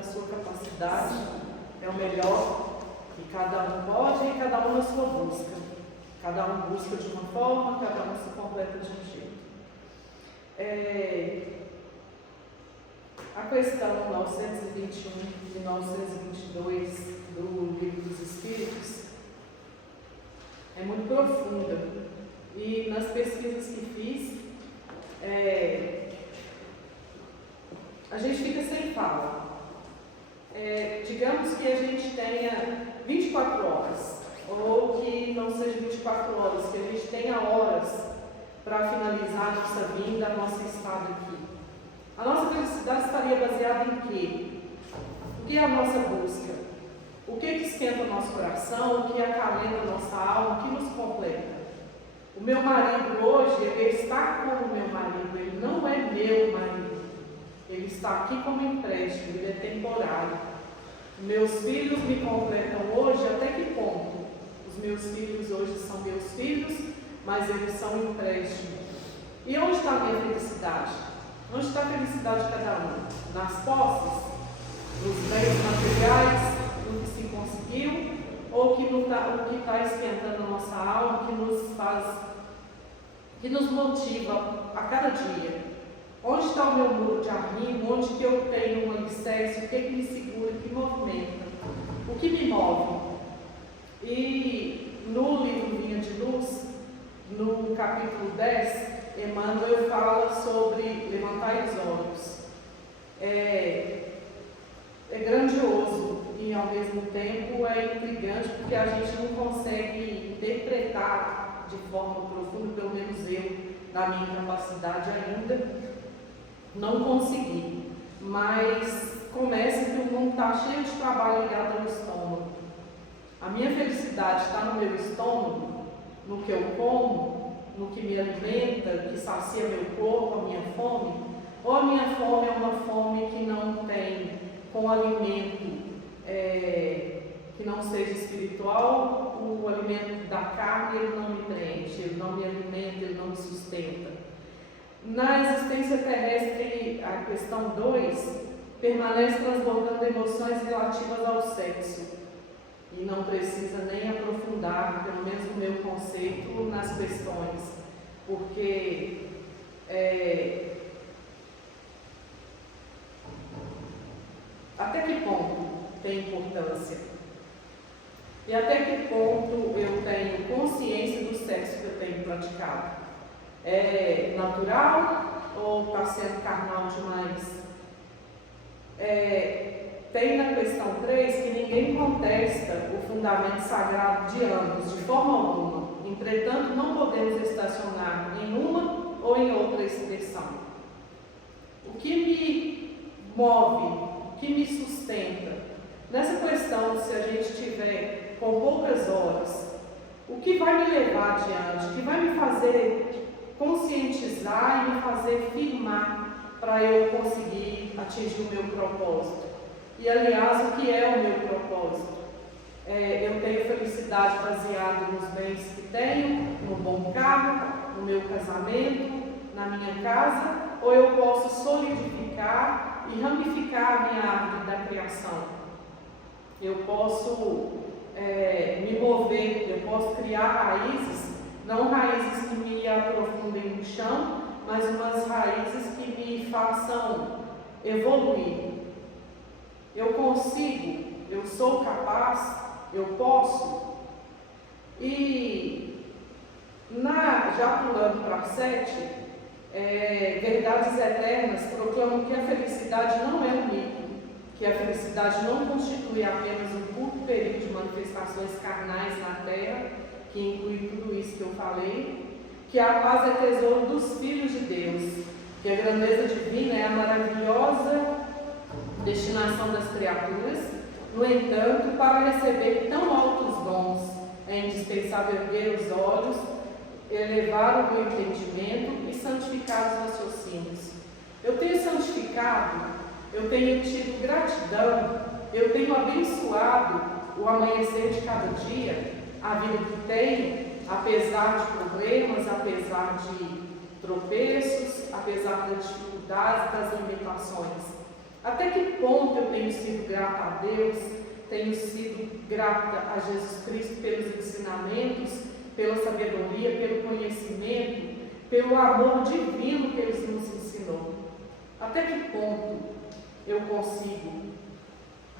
da sua capacidade, é o melhor que cada um pode e cada um na sua busca. Cada um busca de uma forma, cada um se completa de um jeito. A questão 921 e 922 do Livro dos Espíritos é muito profunda. E nas pesquisas que fiz, a gente fica sem fala. Digamos que a gente tenha 24 horas, ou que não seja 24 horas, que a gente tenha horas para finalizar a nossa vinda, a nossa estada aqui. A nossa felicidade estaria baseada em quê? O que é a nossa busca? O que esquenta o nosso coração? O que acalenta a nossa alma? O que nos completa? O meu marido hoje, ele está como meu marido, ele não é meu marido. Ele está aqui como empréstimo, ele é temporário. Meus filhos me completam hoje, até que ponto? Os meus filhos hoje são meus filhos, mas eles são empréstimo. E onde está a minha felicidade? Onde está a felicidade de cada um? Nas posses? Nos bens materiais? No que se conseguiu? Ou o que está esquentando a nossa alma, que nos motiva a cada dia? Onde está o meu muro de arrimo? Onde que eu tenho um alicerce? O que me segura? O que movimenta? O que me move? E no livro Linha de Luz, no capítulo 10, Emmanuel fala sobre levantar os olhos. É grandioso e ao mesmo tempo é intrigante, porque a gente não consegue interpretar de forma profunda, pelo menos eu, na minha capacidade ainda, não consegui. Mas começa que o mundo está cheio de trabalho ligado ao estômago. A minha felicidade está no meu estômago, no que eu como, no que me alimenta, que sacia meu corpo, a minha fome? Ou a minha fome é uma fome que não tem com alimento que não seja espiritual? O alimento da carne, ele não me preenche, ele não me alimenta, ele não me sustenta. Na existência terrestre, a questão 2 permanece transbordando emoções relativas ao sexo. E não precisa nem aprofundar, pelo menos no meu conceito, nas questões. Porque até que ponto tem importância? E até que ponto eu tenho consciência do sexo que eu tenho praticado? É natural ou está sendo carnal demais? Tem na questão 3 que ninguém contesta o fundamento sagrado de ambos, de forma alguma. Entretanto, não podemos estacionar em uma ou em outra expressão. O que me move, o que me sustenta? Nessa questão, se a gente tiver com poucas horas, o que vai me levar adiante? O que vai me fazer conscientizar e me fazer firmar para eu conseguir atingir o meu propósito? E, aliás, o que é o meu propósito? Eu tenho felicidade baseada nos bens que tenho, no bom carro, no meu casamento, na minha casa, ou eu posso solidificar e ramificar a minha árvore da criação? Eu posso me mover, eu posso criar raízes, não raízes que me aprofundem no chão, mas umas raízes que me façam evoluir. Eu consigo, eu sou capaz, eu posso. E já pulando para 7, Verdades Eternas proclamam que a felicidade não é um mito, que a felicidade não constitui apenas um curto período de manifestações carnais na Terra, que inclui tudo isso que eu falei, que a paz é tesouro dos filhos de Deus, que a grandeza divina é a maravilhosa destinação das criaturas. No entanto, para receber tão altos dons, é indispensável erguer os olhos, elevar o entendimento e santificar os raciocínios. Eu tenho santificado, eu tenho tido gratidão, eu tenho abençoado o amanhecer de cada dia, a vida que tenho, apesar de problemas, apesar de tropeços, apesar das dificuldades, das limitações. Até que ponto eu tenho sido grata a Deus, tenho sido grata a Jesus Cristo pelos ensinamentos, pela sabedoria, pelo conhecimento, pelo amor divino que Ele nos ensinou. Até que ponto eu consigo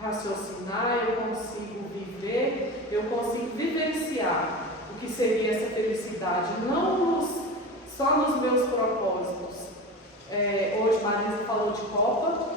raciocinar, eu consigo viver, eu consigo vivenciar o que seria essa felicidade, não só nos meus propósitos. Hoje Marisa falou de Copa,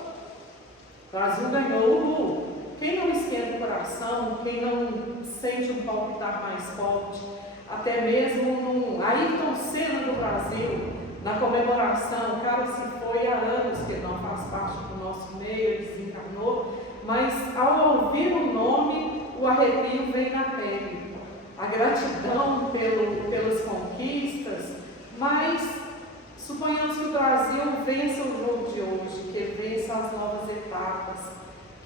o Brasil ganhou. Quem não esquenta o coração, quem não sente um palpitar mais forte, até mesmo no Ayrton Senna do Brasil, na comemoração, o cara se foi há anos, que ele não faz parte do nosso meio, ele desencarnou, mas ao ouvir o nome, o arrepio vem na pele. A gratidão pelas conquistas, mas suponhamos que o Brasil vença o jogo de hoje, que ele vença as novas etapas,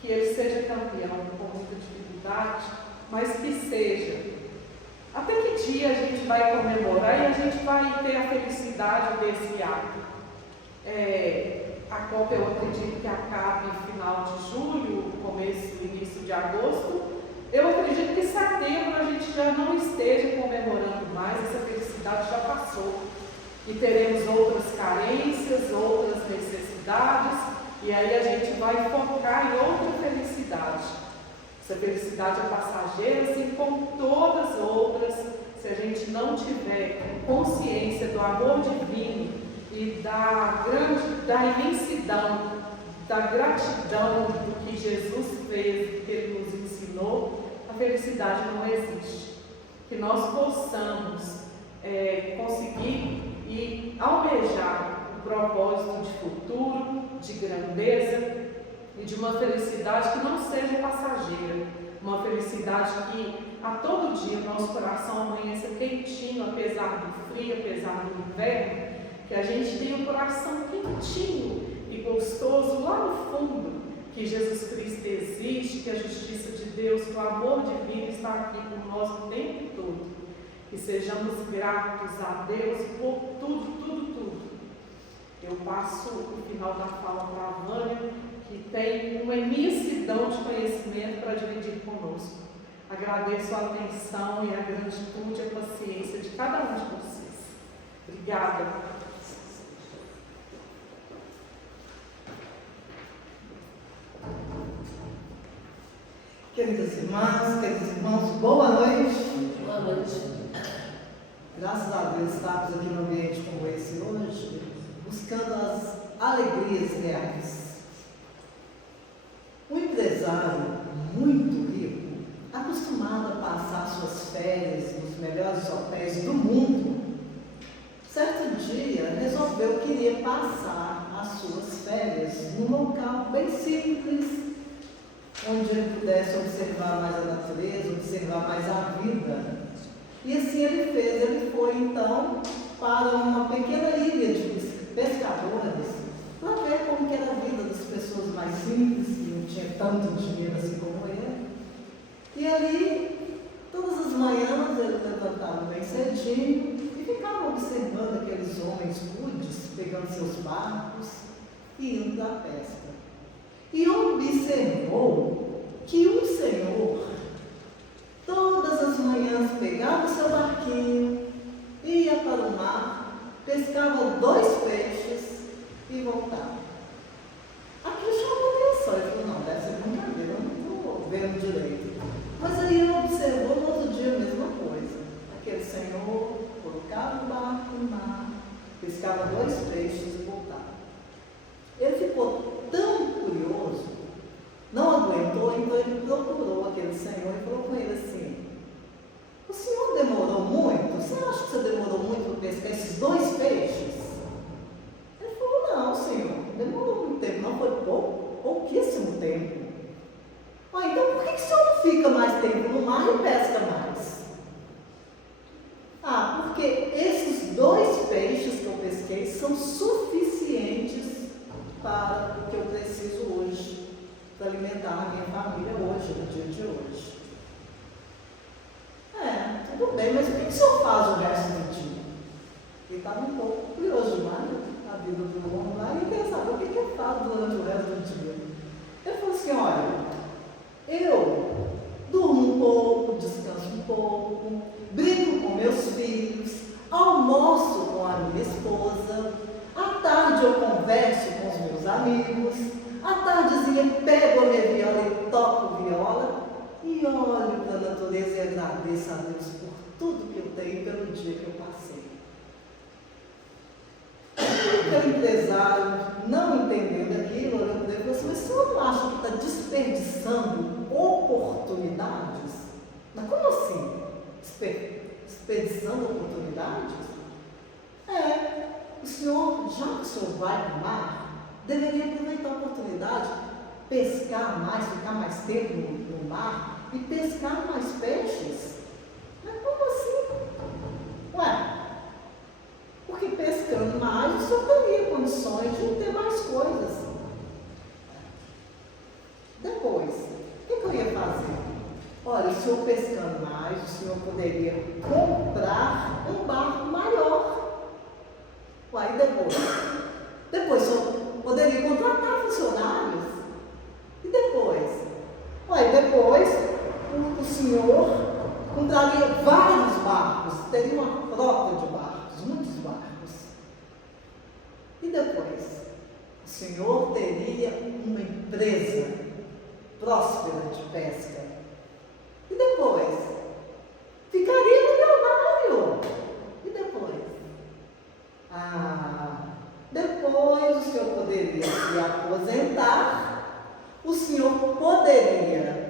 que ele seja campeão com muita dificuldade, mas que seja. Até que dia a gente vai comemorar e a gente vai ter a felicidade desse ato? A Copa eu acredito que acabe no final de julho, começo, início de agosto. Eu acredito que em setembro a gente já não esteja comemorando mais, essa felicidade já passou. E teremos outras carências, outras necessidades, e aí a gente vai focar em outra felicidade. Essa felicidade é passageira, assim como todas as outras, se a gente não tiver consciência do amor divino e da imensidão, da gratidão do que Jesus fez, que Ele nos ensinou, a felicidade não existe. Que nós possamos conseguir e almejar um propósito de futuro, de grandeza e de uma felicidade que não seja passageira, uma felicidade que a todo dia nosso coração amanheça quentinho, apesar do frio, apesar do inverno, que a gente tenha um coração quentinho e gostoso lá no fundo, que Jesus Cristo existe, que a justiça de Deus, que o amor divino está aqui por nós o tempo todo. Que sejamos gratos a Deus por tudo, tudo, tudo. Eu passo o final da fala para a Vânia, que tem uma imensidão de conhecimento para dividir conosco. Agradeço a atenção e a gratitude e a paciência de cada um de vocês. Obrigada. Queridas irmãs, queridos irmãos, boa noite. Boa noite. Graças a Deus estamos aqui num ambiente como esse hoje, buscando as alegrias reais. Um empresário muito rico, acostumado a passar suas férias nos melhores hotéis do mundo, certo dia resolveu que iria passar as suas férias num local bem simples, onde ele pudesse observar mais a natureza, observar mais a vida. E assim ele fez. Ele foi então para uma pequena ilha de pescadores para ver como que era a vida das pessoas mais simples, que não tinha tanto dinheiro assim como ele. E ali, todas as manhãs ele levantava bem cedinho e ficava observando aqueles homens rudes, pegando seus barcos e indo à pesca. E observou que um senhor, todas as manhãs, pegava o seu barquinho, ia para o mar, pescava 2 peixes e voltava. Aquilo chamou atenção. Ele falou, não, deve ser brincadeira, eu não estou vendo direito. Mas aí ele observou no outro dia a mesma coisa. Aquele senhor colocava o barco no mar, pescava 2 peixes e voltava. Ele ficou tão curioso, não aguentou, então ele procurou aquele senhor e falou com ele assim, o senhor demorou muito? Você acha que você demorou muito para pescar esses 2 peixes? Ele falou, não senhor, não demorou muito tempo, não, foi pouquíssimo tempo. Então por que o senhor não fica mais tempo no mar e pesca mais? Porque esses 2 peixes que eu pesquei são suficientes para o que eu preciso hoje, para alimentar a minha família hoje, no dia de hoje. Tudo bem, mas o que o senhor faz o resto do dia? Ele estava um pouco curioso demais, a vida do homem lá, e queria saber o que ele faz durante o resto do dia. Ele falou assim, olha, pouco, brinco com meus filhos, almoço com a minha esposa, à tarde eu converso com os meus amigos, à tardezinha pego a minha viola e toco viola e olho para a natureza e agradeço a Deus por tudo que eu tenho pelo dia que eu passei. O empresário, não entendendo aquilo, olhou para ele e falou assim: mas você não acha que está desperdiçando oportunidades? Mas como assim? Desperdiçando oportunidades? O senhor, já que o senhor vai no mar, deveria aproveitar a oportunidade, pescar mais, ficar mais tempo no mar e pescar mais peixes. Mas como assim? Porque pescando mais, o senhor teria condições de ter mais coisas. Depois, o que eu ia fazer? Olha, o senhor pescando mais, o senhor poderia comprar um barco maior. Depois o senhor poderia contratar funcionários. E depois? O senhor compraria vários barcos, teria uma frota de barcos, muitos barcos. E depois? O senhor teria uma empresa próspera de pesca. E depois? Ficaria milionário. E depois? Depois o senhor poderia se aposentar, o senhor poderia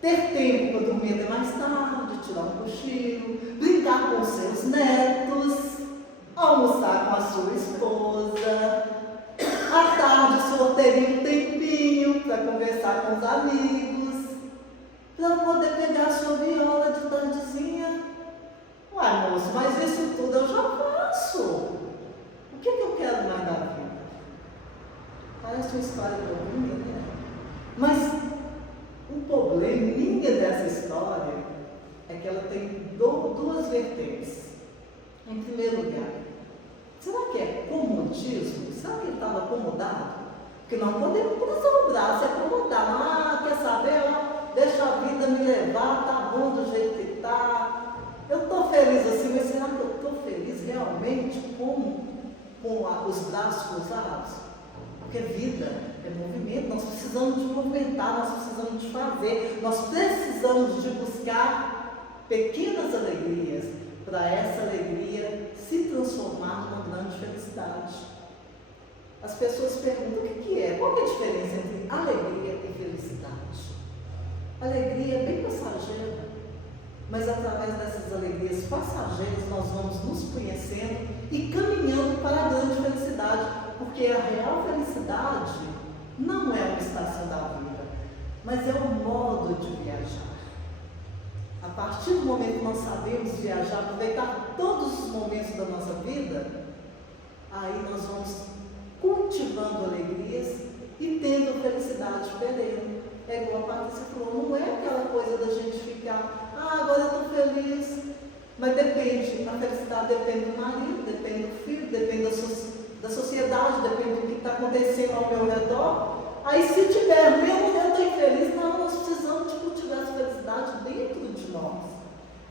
ter tempo para dormir até mais tarde, tirar um cochilo, brincar com seus netos, almoçar com a sua esposa. À tarde o senhor teria um tempinho para conversar com os amigos, para poder pegar a sua viola de tardezinha. Moço, mas isso tudo eu já faço. O que eu quero mais da vida? Parece uma história bonita, né? Mas o probleminha dessa história é que ela tem duas vertentes. Em primeiro lugar, será que é comodismo? Será que ele estava acomodado? Porque nós podemos cruzar o braço e acomodar. Quer saber? Deixa a vida me levar, tá bom do jeito que está. Eu estou feliz assim, mas será que eu estou feliz realmente com os braços cruzados? Porque vida é movimento, nós precisamos de movimentar, nós precisamos de fazer, nós precisamos de buscar pequenas alegrias para essa alegria se transformar numa grande felicidade. As pessoas perguntam o que é? Qual é a diferença entre alegria e felicidade? Alegria é bem passageira, mas através dessas alegrias passageiras nós vamos nos conhecendo e caminhando para a grande felicidade, porque a real felicidade não é uma estação da vida, mas é um modo de viajar. A partir do momento que nós sabemos viajar, aproveitar todos os momentos da nossa vida, aí nós vamos cultivando alegrias e tendo felicidade perene. É igual a Patrícia falou, não é aquela coisa da gente ficar, agora eu estou feliz, mas depende, a felicidade depende do marido, depende do filho, depende da sociedade, depende do que está acontecendo ao meu redor. Aí se tiver, mesmo eu estou infeliz, não, nós precisamos de cultivar essa felicidade dentro de nós.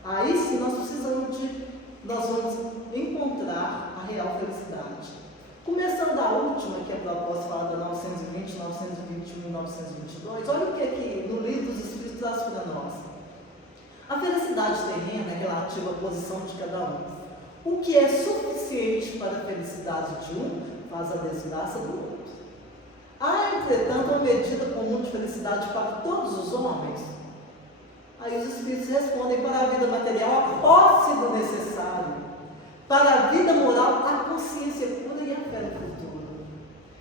Aí sim nós vamos encontrar a real felicidade. Começando da última, que é a proposta falada 920, 921 e 922, olha o que no livro dos Espíritos traz para nós. A felicidade terrena é relativa à posição de cada um. O que é suficiente para a felicidade de um, faz a desgraça do outro. Há, entretanto, uma medida comum de felicidade para todos os homens? Aí os Espíritos respondem: para a vida material, a posse do necessário. Para a vida moral, a consciência pura e a fé no futuro.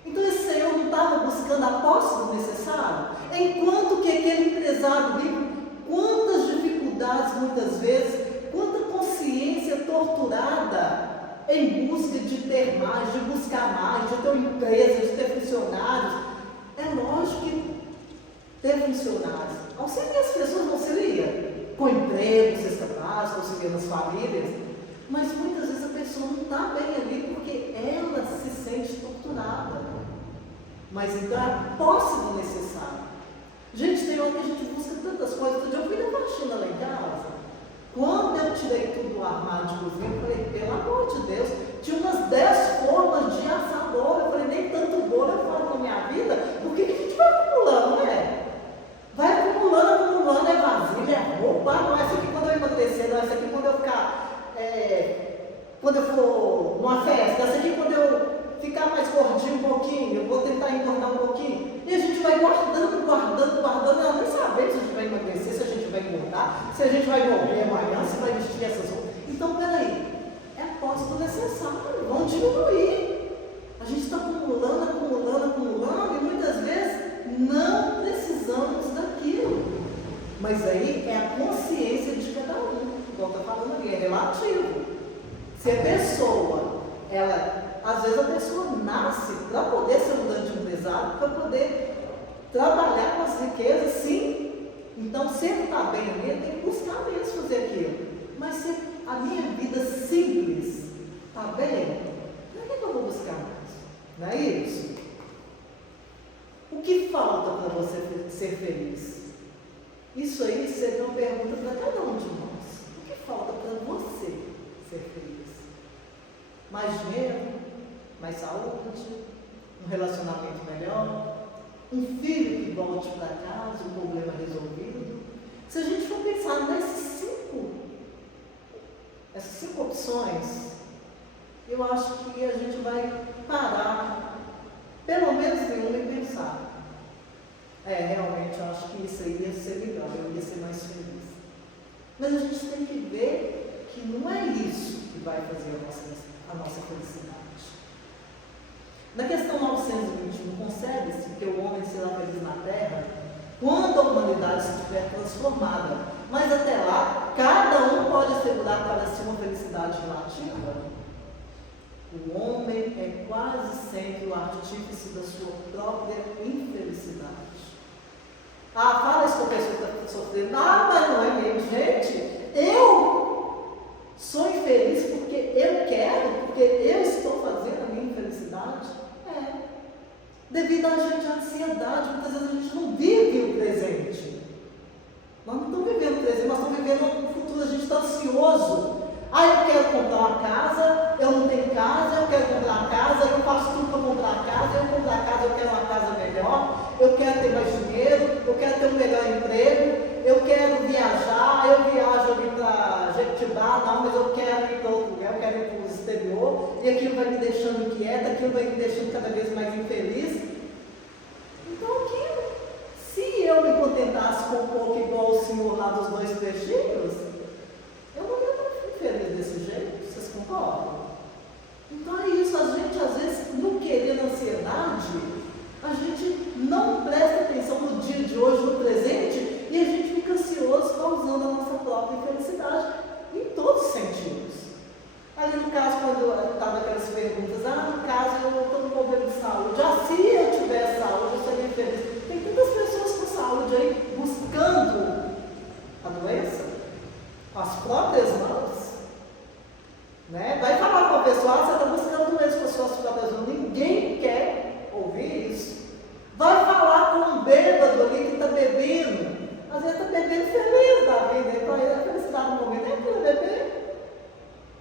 Então esse Senhor não estava buscando a posse do necessário? Enquanto que aquele empresário rico, quantas dificuldades muitas vezes, quanta consciência torturada em busca de ter mais, de buscar mais, de ter uma empresa, de ter funcionários. É lógico que ter funcionários auxilia as pessoas, auxilia com emprego, cesta básica, auxilia nas famílias, mas muitas vezes a pessoa não está bem ali porque ela se sente torturada. Mas então a posse do necessário. Gente, tem hora que a gente busca tantas coisas. Eu fui levar imagina lá em casa, quando eu tirei tudo do armário de cozinha, eu falei, pelo amor de Deus, tinha umas 10 formas de assar bolo. Eu falei, nem tanto bolo eu faço na minha vida, por que a gente vai acumulando, né? Vai acumulando, é vasilha, é roupa, não, essa aqui quando eu emagrecer, não, essa aqui quando eu ficar, quando eu for numa festa, essa aqui quando eu ficar mais gordinho um pouquinho, eu vou tentar engordar um pouquinho. E a gente vai guardando, ela nem sabe se a gente vai emagrecer, se a gente vai engordar, se a gente vai morrer amanhã, se vai vestir essas roupas. Então, peraí, é apóstolo necessário, vamos diminuir. A gente está acumulando, e muitas vezes não precisamos daquilo. Mas aí é a consciência de cada um, igual está falando ali, é relativo. Se a pessoa, às vezes a pessoa nasce para poder ser um grande empresário, para poder trabalhar com as riquezas, sim. Então, se ele está bem ali, ele tem que buscar mesmo fazer aquilo. Mas se a minha vida simples está bem, por que eu vou buscar mais? Não é isso? O que falta para você ser feliz? Isso aí seria uma pergunta para cada um de nós. O que falta para você ser feliz? Mais dinheiro? Mais saúde? Um relacionamento melhor? Um filho que volte para casa, um problema resolvido? Se a gente for pensar essas cinco opções, eu acho que a gente vai parar, pelo menos em uma, e pensar. Realmente, eu acho que isso aí ia ser melhor, eu ia ser mais feliz. Mas a gente tem que ver que não é isso que vai fazer a nossa felicidade. Na questão 921, concebe-se que o homem será feliz na terra quando a humanidade estiver transformada. Mas até lá, cada um pode assegurar para si uma felicidade relativa. O homem é quase sempre o artífice da sua própria infelicidade. Fala isso com a pessoa que está sofrendo. Mas não é mesmo, gente. Eu sou infeliz porque eu quero, porque eu estou fazendo a minha infelicidade. Devido a ansiedade, muitas vezes a gente não vive o presente. Nós não estamos vivendo o presente, nós estamos vivendo o futuro, a gente está ansioso. Eu quero comprar uma casa, eu não tenho casa, eu quero comprar uma casa, eu faço tudo para comprar a casa, eu comprar a casa, eu quero uma casa melhor, eu quero ter mais dinheiro, eu quero ter um melhor emprego, eu quero viajar, eu viajo ali para Jequitibá, não, mas eu quero ir para outro lugar, eu quero ir para o exterior, e aquilo vai me deixando inquieta, aquilo vai me deixando cada vez mais infeliz. Então aquilo, se eu me contentasse com um pouco igual o senhor lá dos 2 peixinhos, eu não ia estar feliz desse jeito, vocês concordam? Então é isso, a gente às vezes, no querer, na ansiedade, a gente não presta atenção no dia de hoje, no presente, e a gente fica ansioso causando a nossa própria infelicidade, em todos os sentidos. Ali no caso, quando estava aquelas perguntas, no caso eu estou no problema de saúde, se eu tivesse saúde, eu seria feliz. Tem tantas pessoas com saúde aí, buscando a doença, com as próprias mãos, né? Vai falar com a pessoa, você está buscando a doença com as suas próprias mãos, ninguém quer ouvir isso. Vai falar com um bêbado ali que está bebendo, às vezes está bebendo feliz da vida, para ele a felicidade no momento é aquilo, beber.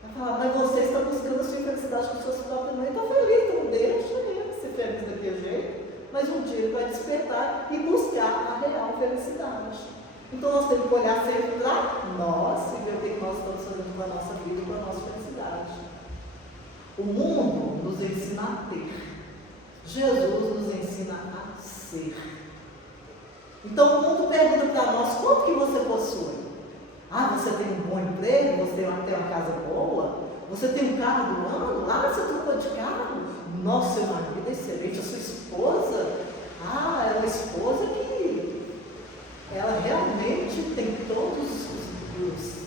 Vai falar, mas você está buscando a sua felicidade com suas próprias mãos, está feliz, então deixa ele ser feliz daquele jeito, mas um dia ele vai despertar e buscar a real felicidade. Então nós temos que olhar sempre para nós e ver o que nós estamos fazendo com a nossa vida e com a nossa felicidade. O mundo nos ensina a ter, Jesus nos ensina a ser. Então o mundo pergunta para nós, quanto que você possui? Você tem um bom emprego, você tem uma casa boa, você tem um carro do ano, você trocou de carro, nossa, seu marido é excelente, a sua esposa, é uma esposa que ela realmente tem todos os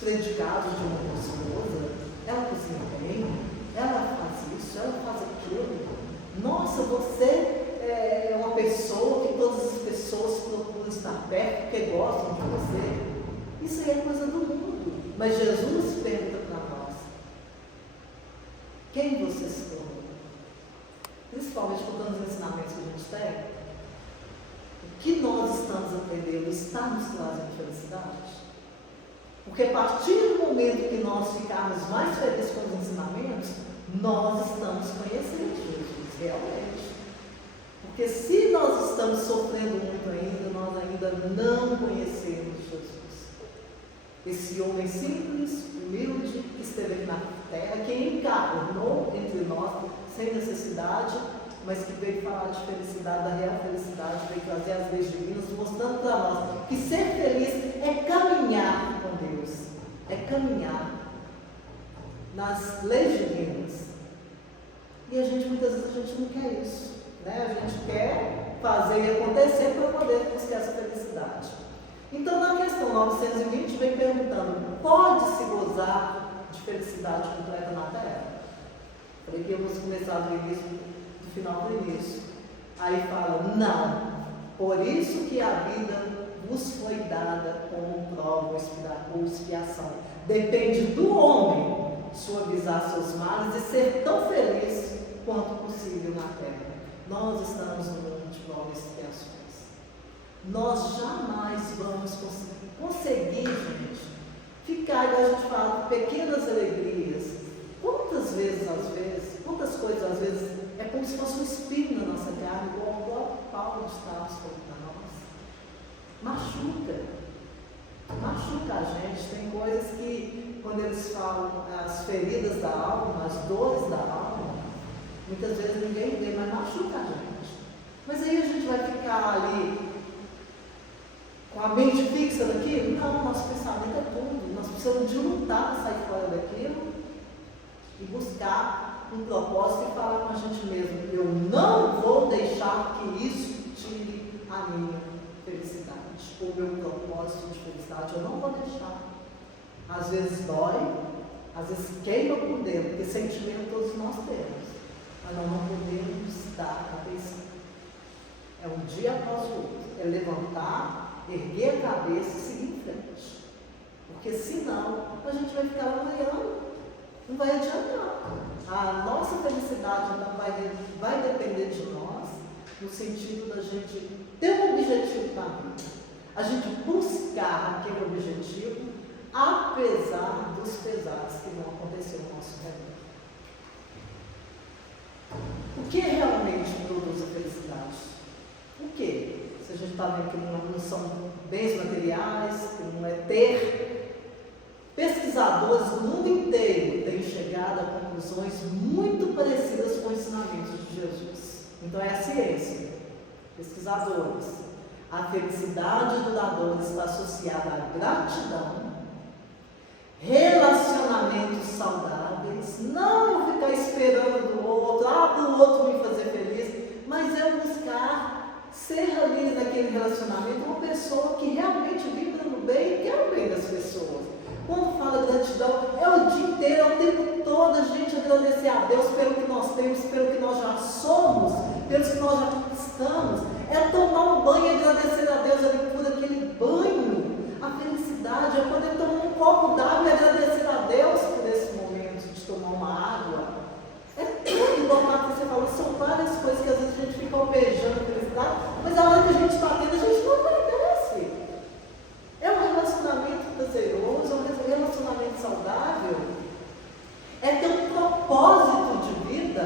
predicados de uma boa esposa, ela cozinha bem, ela faz isso, ela faz aquilo. Nossa, você é uma pessoa que todas as pessoas procuram estar perto porque gostam de você. Isso aí é coisa do mundo. Mas Jesus pergunta para nós: quem você se tornou? Principalmente com todos os ensinamentos que a gente tem. O que nós estamos aprendendo está nos trazendo felicidade? Porque a partir do momento que nós ficarmos mais felizes com os ensinamentos, nós estamos conhecendo Jesus, realmente. Porque se nós estamos sofrendo muito ainda, nós ainda não conhecemos Jesus. Esse homem simples, humilde, que esteve aqui na terra, que encarnou entre nós, sem necessidade, mas que veio falar de felicidade, da real felicidade, veio trazer as leis divinas, mostrando para nós que ser feliz é caminhar com Deus, é caminhar nas leis divinas. E a gente, muitas vezes, a gente não quer isso, né? A gente quer fazer acontecer para poder buscar essa felicidade. Então, na questão 920, vem perguntando, pode-se gozar de felicidade completa na Terra? Falei que íamos começar do início, do final para o início. Aí fala, não, por isso que a vida vos foi dada como prova ou expiação. Depende do homem suavizar seus males e ser tão feliz quanto possível na Terra. Nós estamos no mundo de provas e expiações. Nós jamais vamos conseguir, gente, ficar, igual a gente fala, com pequenas alegrias. Quantas coisas, às vezes, é como se fosse um espinho na nossa carne, igual Paulo estava falando para nós. Machuca a gente. Tem coisas que, quando eles falam as feridas da alma, as dores da alma, muitas vezes ninguém vê, mas machuca a gente. Mas aí a gente vai ficar ali com a mente fixa naquilo? Não, nosso pensamento é tudo. Nós precisamos de lutar para sair fora daquilo e buscar um propósito e falar com a gente mesmo. Eu não vou deixar que isso tire a minha felicidade, o meu propósito de felicidade. Eu não vou deixar. Às vezes dói, às vezes queima por dentro, porque sentimento todos nós temos. Mas nós não podemos dar atenção. É um dia após o outro. É levantar, erguer a cabeça e seguir em frente. Porque senão a gente vai ficar amanhã, não vai adiantar. A nossa felicidade então vai depender de nós, no sentido da gente ter um objetivo na vida. A gente buscar aquele objetivo, apesar dos pesares que vão acontecer no nosso redor. O que realmente produz a felicidade? O que? Se a gente está vendo que não são bens materiais, que não é ter. Pesquisadores do mundo inteiro têm chegado a conclusões muito parecidas com os ensinamentos de Jesus. Então é a ciência. Pesquisadores. A felicidade duradoura está associada à gratidão, relacionamentos saudáveis, não eu ficar esperando do outro, para o outro me fazer feliz, mas eu buscar ser ali naquele relacionamento uma pessoa que realmente vibra no bem e quer o bem das pessoas. Quando fala gratidão, é o dia inteiro, é o tempo todo a gente agradecer a Deus pelo que nós temos, pelo que nós já somos, pelo que nós já estamos. É tomar um banho e agradecer a Deus ali por aquele banho. A felicidade é poder tomar um copo d'água e agradecer a Deus por esse momento de tomar uma água. É tudo, igual a Patrícia falou, são várias coisas que às vezes a gente fica almejando a felicidade, mas a hora que a gente está tendo, a gente não agradece. É um relacionamento prazeroso, é um relacionamento saudável. É ter um propósito de vida,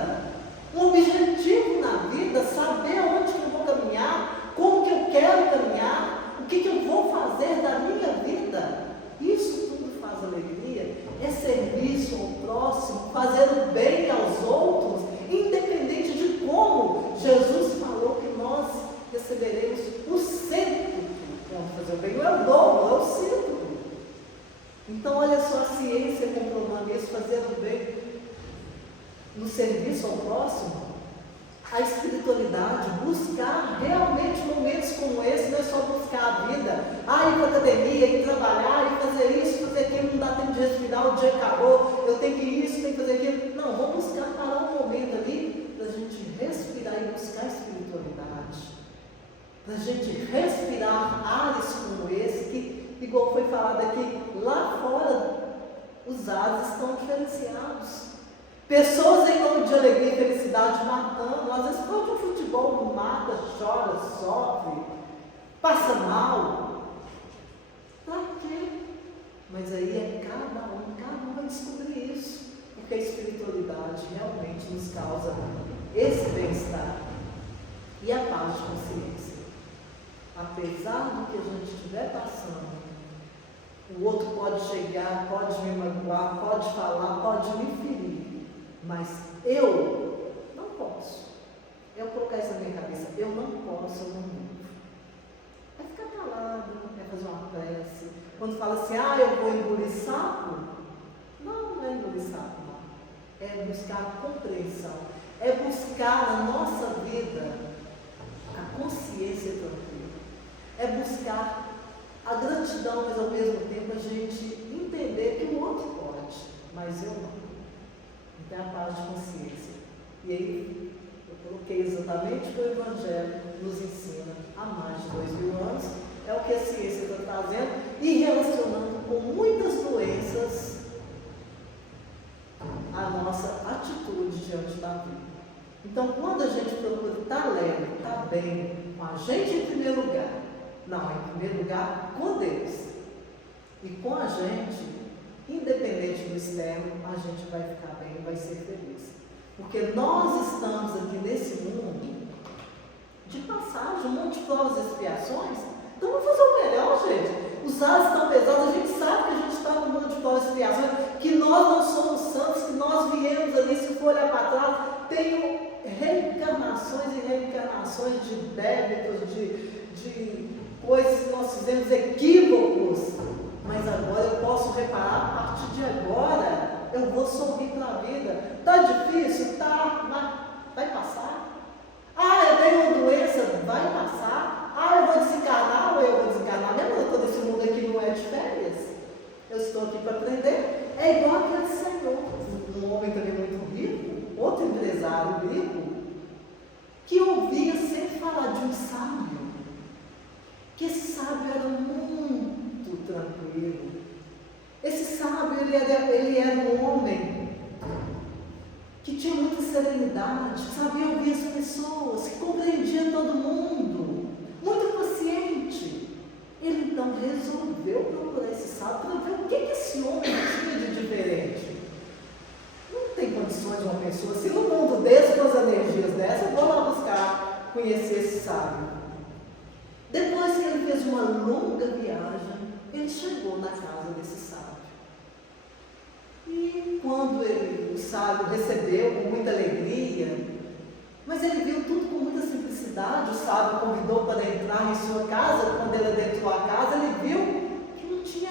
um objetivo na vida, saber onde que eu vou caminhar, como que eu quero caminhar, o que eu vou fazer da minha vida. Isso tudo faz alegria, é serviço ao próximo, fazer o bem aos outros, independente de como Jesus falou que nós receberemos o cento. Fazer o bem não é o dobro, é o cento. Então olha só a ciência comprovando isso, fazer o bem no serviço ao próximo, a espiritualidade, buscar realmente momentos como esse, não é só buscar a vida, ir para a academia, ir trabalhar, ir fazer isso, fazer aquilo, não dá tempo de respirar, o dia acabou, eu tenho que ir isso, tenho que fazer aquilo. Não, vamos buscar parar um momento ali para a gente respirar e buscar a espiritualidade. Para a gente respirar ares como esse, que, igual foi falado aqui, lá fora os ares estão diferenciados. Pessoas em nome de alegria e felicidade matando, às vezes pode um futebol mata, chora, sofre, passa mal. Para quê? Mas aí é cada um vai descobrir isso. Porque a espiritualidade realmente nos causa esse bem-estar e a paz de consciência. Apesar do que a gente estiver passando, o outro pode chegar, pode me magoar, pode falar, pode me ferir, mas eu não posso. Eu colocar isso na minha cabeça, eu não posso, eu não devo. É ficar calado, é fazer uma prece. Quando fala assim, eu vou engolir sapo, não é engolir sapo, não. É buscar compreensão, é buscar na nossa vida a consciência tranquila, é buscar a gratidão, mas ao mesmo tempo a gente entender que o outro pode, mas eu não. Então é a paz de consciência. E aí eu coloquei exatamente o que o Evangelho nos ensina há mais de 2000 anos, é o que a ciência está trazendo e relacionando com muitas doenças a nossa atitude diante da vida. Então, quando a gente procura estar leve, estar bem, com a gente em primeiro lugar, não, em primeiro lugar com Deus e com a gente, independente do externo, a gente vai ficar bem e vai ser feliz. Porque nós estamos aqui nesse mundo de passagem, um monte de provas e expiações. Então vamos fazer o melhor, gente. Os ares estão pesados, a gente sabe que a gente está no mundo de provas e expiações, que nós não somos santos, que nós viemos ali, se for olhar para trás, tem reencarnações e reencarnações de débitos, de coisas que nós fizemos equívocos. Mas agora eu posso reparar, a partir de agora, eu vou sorrir para a vida. Está difícil? Tá, mas vai passar. Eu tenho uma doença, vai passar. Eu vou desencarnar, ou eu vou desencarnar mesmo, eu estou nesse mundo aqui, não é de férias. Eu estou aqui para aprender. É igual aquele senhor, um homem também muito rico, outro empresário rico, que ouvia sempre falar de um sábio, que esse sábio era muito tranquilo. Esse sábio, ele era um homem que tinha muita serenidade, que sabia ouvir as pessoas, que compreendia todo mundo, muito paciente. Ele então resolveu procurar esse sábio para ver o que esse homem tinha de diferente. Não tem condições de uma pessoa, se no mundo desse, com as energias dessa, eu vou lá buscar conhecer esse sábio. Depois que ele fez uma longa viagem, ele chegou na casa desse sábio. E quando o sábio recebeu com muita alegria, mas ele viu tudo com muita simplicidade, o sábio convidou para entrar em sua casa. Quando ele adentrou a casa, ele viu que não tinha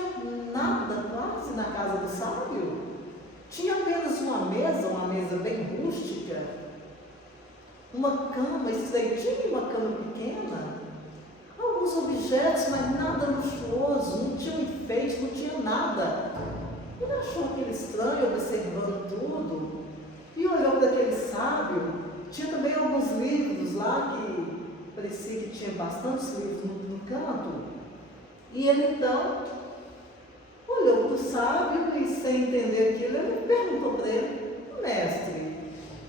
nada quase na casa do sábio. Tinha apenas uma mesa bem rústica, uma cama estreitinha, uma cama pequena, alguns objetos, mas nada luxuoso, não tinha um enfeite, não tinha nada. Ele achou aquele estranho, observando tudo, e olhou para aquele sábio. Tinha também alguns livros lá, que parecia que tinha bastantes livros no canto. E ele então olhou para o sábio e, sem entender aquilo, ele perguntou para ele: mestre,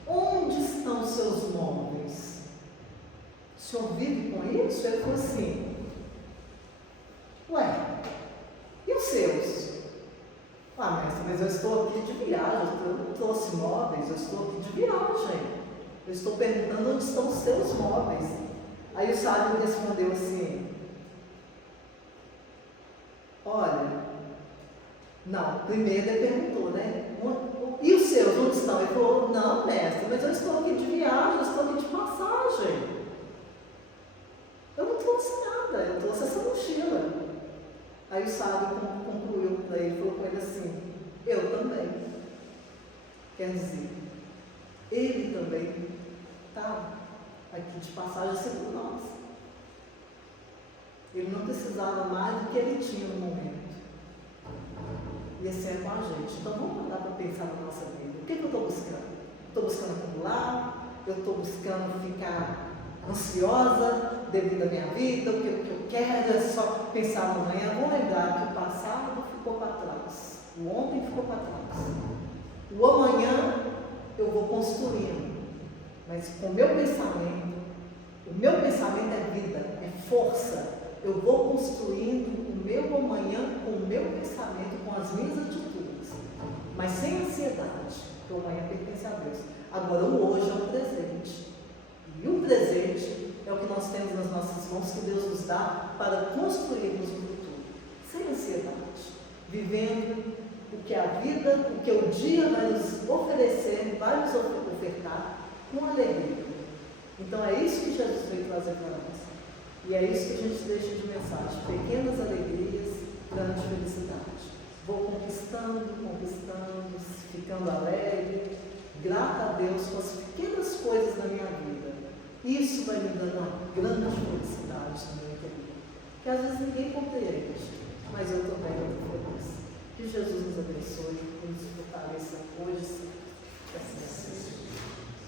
onde estão os seus móveis? O senhor vive com isso? Ele falou assim: ué, e os seus? Mestre, mas eu estou aqui de viagem, eu não trouxe móveis, eu estou aqui de viagem. Eu estou perguntando onde estão os seus móveis. Aí o sábio respondeu assim: olha, não, primeiro ele perguntou, né? E os seus, onde estão? Ele falou: não, mestre, mas eu estou aqui de viagem, eu estou aqui de passagem. Eu não trouxe nada, eu trouxe essa mochila. Aí o sábio concluiu para ele, falou com ele assim: eu também. Quer dizer, ele também estava aqui de passagem segundo nós. Ele não precisava mais do que ele tinha no momento. E assim é com a gente. Então vamos parar para pensar na nossa vida. O que eu estou buscando? Estou buscando acumular? Eu estou buscando ficar ansiosa devido à minha vida? O que eu quero é só pensar no amanhã? Vou lembrar que o passado ficou para trás. O ontem ficou para trás. O amanhã eu vou construindo. Mas com o meu pensamento é vida, é força, eu vou construindo o meu amanhã com o meu pensamento, com as minhas atitudes, mas sem ansiedade, porque o amanhã pertence a Deus. Agora, o hoje é um presente. E o presente é o que nós temos nas nossas mãos, que Deus nos dá para construirmos o futuro, sem ansiedade, vivendo o que a vida, o que o dia vai nos oferecer, vai nos ofertar, com alegria. Então é isso que Jesus veio trazer para nós. E é isso que a gente deixa de mensagem: pequenas alegrias, grande felicidade. Vou conquistando, ficando alegre, grata a Deus com as pequenas coisas da minha vida. Isso vai me dando uma grande felicidade no meu interior, que às vezes ninguém compreende, mas eu também estou feliz. Que Jesus nos abençoe e nos fortaleça hoje e sempre.